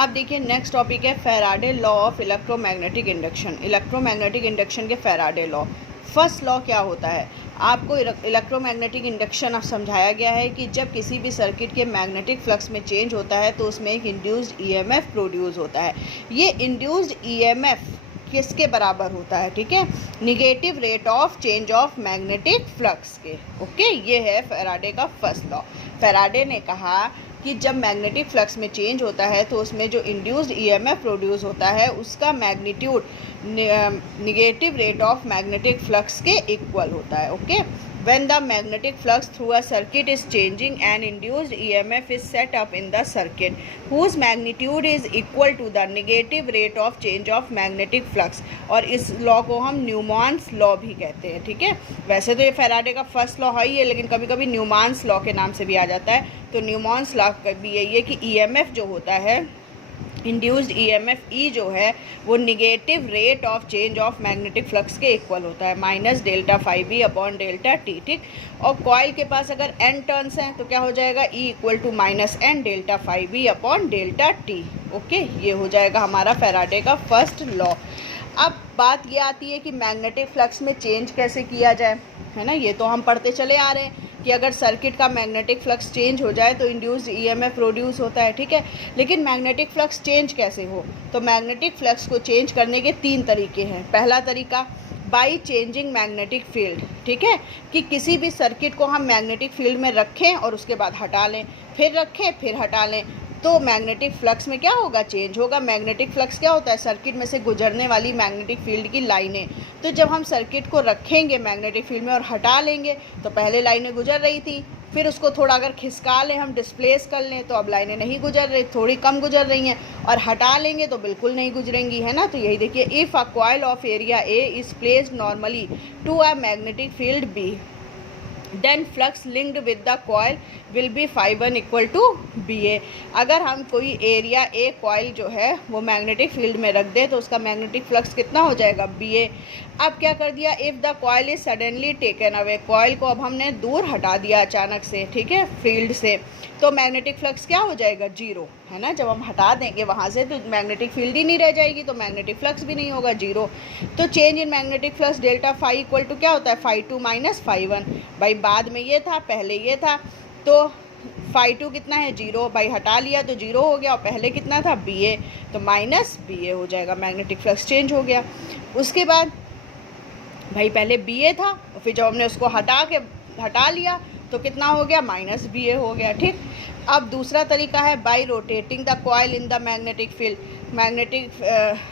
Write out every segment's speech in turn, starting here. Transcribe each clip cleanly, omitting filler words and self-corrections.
अब देखिए next topic है Faraday law of electromagnetic induction. Electromagnetic induction के फैराडे लॉ। फर्स्ट लॉ क्या होता है, आपको इलेक्ट्रोमैग्नेटिक इंडक्शन अब समझाया गया है कि जब किसी भी सर्किट के मैग्नेटिक फ्लक्स में चेंज होता है तो उसमें एक इंड्यूस्ड ईएमएफ प्रोड्यूस होता है। ये इंड्यूस्ड ईएमएफ किसके बराबर होता है, ठीक है, negative rate of change of magnetic flux के। ओके, ये है फैराडे का फर्स्ट लॉ। फैराडे ने कहा कि जब मैग्नेटिक फ्लक्स में चेंज होता है तो उसमें जो इंड्यूस्ड ईएमएफ प्रोड्यूस होता है उसका magnitude negative rate of magnetic flux के इक्वल होता है। Okay, when the magnetic flux through a circuit is changing, an induced EMF is set up in the circuit whose magnitude is equal to the negative rate of change of magnetic flux। और इस law को हम न्यूमन्स law भी कहते हैं, ठीक है। वैसे तो ये फैराडे का फर्स्ट लॉ है ही है, लेकिन कभी कभी न्यूमन्स लॉ के नाम से भी आ जाता है। तो न्यूमन्स लॉ भी यही है कि EMF जो होता है, इंड्यूस्ड ईएमएफ ई जो है वो negative rate of change of magnetic flux के इक्वल होता है, minus delta phi B upon delta t, ठीक। और कॉइल के पास अगर एन टर्न्स हैं तो क्या हो जाएगा, E equal to minus N delta phi B upon delta t. Okay, ये हो जाएगा हमारा फैराडे का फर्स्ट लॉ। अब बात ये आती है कि मैग्नेटिक फ्लक्स में चेंज कैसे किया जाए, है ना। ये तो हम पढ़ते चले आ रहे हैं कि अगर सर्किट का मैग्नेटिक फ्लक्स चेंज हो जाए तो इंड्यूस्ड ईएमएफ प्रोड्यूस होता है, ठीक है। लेकिन मैग्नेटिक फ्लक्स चेंज कैसे हो, तो मैग्नेटिक फ्लक्स को चेंज करने के 3 तरीके हैं। पहला तरीका बाई चेंजिंग मैग्नेटिक फील्ड, ठीक है, कि किसी भी सर्किट को हम मैग्नेटिक फील्ड में रखें और उसके बाद हटा लें, फिर रखें फिर हटा लें, तो मैग्नेटिक फ्लक्स में क्या होगा, चेंज होगा। मैग्नेटिक फ्लक्स क्या होता है, सर्किट में से गुजरने वाली मैग्नेटिक फील्ड की लाइनें। तो जब हम सर्किट को रखेंगे मैग्नेटिक फील्ड में और हटा लेंगे तो पहले लाइनें गुजर रही थी, फिर उसको थोड़ा अगर खिसका लें, हम डिस्प्लेस कर लें तो अब लाइनें नहीं गुजर रही, थोड़ी कम गुजर रही हैं, और हटा लेंगे तो बिल्कुल नहीं गुजरेंगी, है ना। तो यही देखिए, if a coil of area A is placed normally to a magnetic field B, then flux linked with the coil will be φ1 equal to B A. अगर हम कोई एरिया ए कॉयल जो है वो मैग्नेटिक फील्ड में रख दें तो उसका मैग्नेटिक फ्लक्स कितना हो जाएगा, बी ए। अब क्या कर दिया, if the coil is suddenly taken away, coil को अब हमने दूर हटा दिया अचानक से, ठीक है, फील्ड से, तो मैग्नेटिक फ्लक्स क्या हो जाएगा, जीरो, है ना। जब हम हटा देंगे वहाँ से तो मैग्नेटिक फील्ड ही नहीं रह जाएगी, तो मैग्नेटिक फ्लक्स भी नहीं होगा, जीरो। तो change in magnetic flux delta phi equal to क्या होता है, φ2 माइनस φ1। भाई बाद में ये था, पहले ये था, तो φ2 कितना है, जीरो, भाई हटा लिया तो जीरो हो गया, और पहले कितना था, बी ए, तो माइनस बी ए हो जाएगा, मैग्नेटिक फ्लक्स चेंज हो गया। उसके बाद भाई पहले बी ए था और फिर जब हमने उसको हटा लिया तो कितना हो गया, माइनस बी ए हो गया, ठीक। अब दूसरा तरीका है by rotating the coil in the magnetic field. Magnetic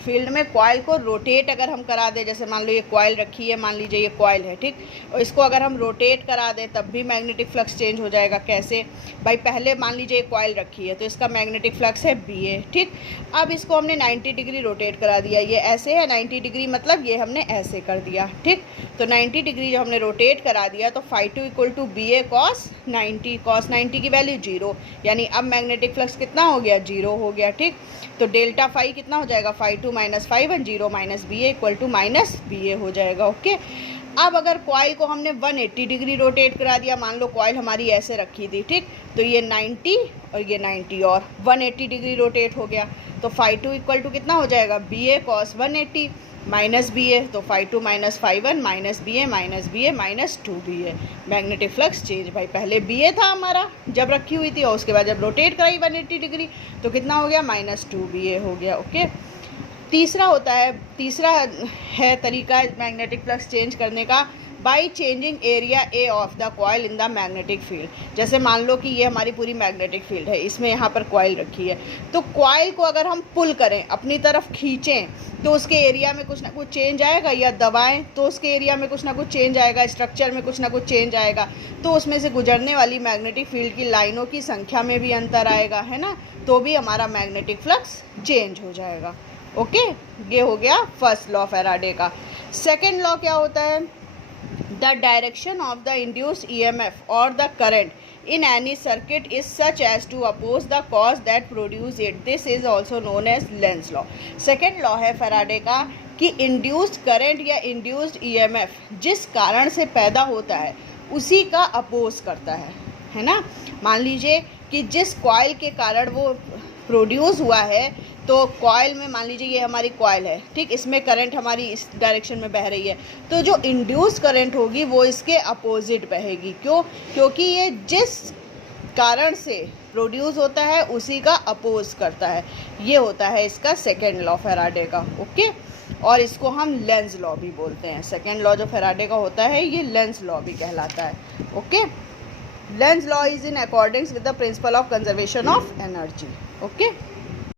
field में कॉयल को रोटेट अगर हम करा दें, जैसे मान लो ये कॉयल रखी है, मान लीजिए ये कॉयल है, ठीक, और इसको अगर हम रोटेट करा दें तब भी मैग्नेटिक फ्लक्स चेंज हो जाएगा। कैसे, भाई पहले मान लीजिए ये कॉयल रखी है तो इसका मैग्नेटिक फ्लक्स है बी ए, ठीक। अब इसको हमने 90 डिग्री रोटेट करा दिया, ये ऐसे है 90 डिग्री, मतलब ये हमने ऐसे कर दिया, ठीक। तो 90 डिग्री जब हमने रोटेट करा दिया तो φ2 equal to B A cos 90, cos 90 की वैल्यू जीरो, यानी अब मैग्नेटिक फ्लक्स कितना हो गया, जीरो हो गया, ठीक। तो डेल्टा फाई कितना हो जाएगा, φ2 minus φ1, zero minus B A equal to minus B A हो जाएगा। ओके, अब अगर कॉइल को हमने 180 डिग्री रोटेट करा दिया, मान लो कॉइल हमारी ऐसे रखी थी, ठीक, तो ये 90 और ये 90 और 180 डिग्री रोटेट हो गया, तो φ2 इक्वल टू कितना हो जाएगा, B A cos 180 minus B ए, तो φ2 माइनस φ1 माइनस बी ए माइनस 2 बी ए। मैग्नेटिक फ्लक्स चेंज, भाई पहले बी ए था हमारा जब रखी हुई थी और उसके बाद जब रोटेट कराई 180 डिग्री तो कितना हो गया, माइनस 2 बी ए हो गया। ओके, तीसरा है तरीका मैग्नेटिक फ्लक्स चेंज करने का, by changing area A of the coil in the magnetic field. जैसे मान लो कि ये हमारी पूरी मैग्नेटिक फील्ड है, इसमें यहाँ पर कॉयल रखी है, तो कॉयल को अगर हम पुल करें, अपनी तरफ खींचें, तो उसके एरिया में कुछ ना कुछ चेंज आएगा, या दबाएं तो उसके एरिया में कुछ ना कुछ चेंज आएगा, स्ट्रक्चर में कुछ ना कुछ चेंज आएगा, तो उसमें से गुजरने वाली मैग्नेटिक फील्ड की लाइनों की संख्या में भी अंतर आएगा, है ना, तो भी हमारा मैग्नेटिक फ्लक्स चेंज हो जाएगा। ओके, ये हो गया फर्स्ट लॉ फैराडे का। सेकेंड लॉ क्या होता है, the direction of the induced EMF or the current in any circuit is such as to oppose the cause that produce it. This is also known as Lenz law. Second law है Faraday का कि induced current या induced EMF जिस कारण से पैदा होता है उसी का अपोज करता है ना। मान लीजिए कि जिस कॉइल के कारण वो प्रोड्यूस हुआ है तो कॉइल में, मान लीजिए ये हमारी कॉइल है, ठीक, इसमें करंट हमारी इस डायरेक्शन में बह रही है, तो जो इंड्यूस करंट होगी वो इसके अपोजिट बहेगी। क्यों? क्योंकि ये जिस कारण से प्रोड्यूस होता है उसी का अपोज करता है। ये होता है इसका सेकेंड लॉ फैराडे का। ओके, और इसको हम लेंज लॉ भी बोलते हैं। सेकेंड लॉ जो फैराडे का होता है ये लेंज लॉ भी कहलाता है। Okay, Lenz law is in according with the principle of conservation of energy. Okay.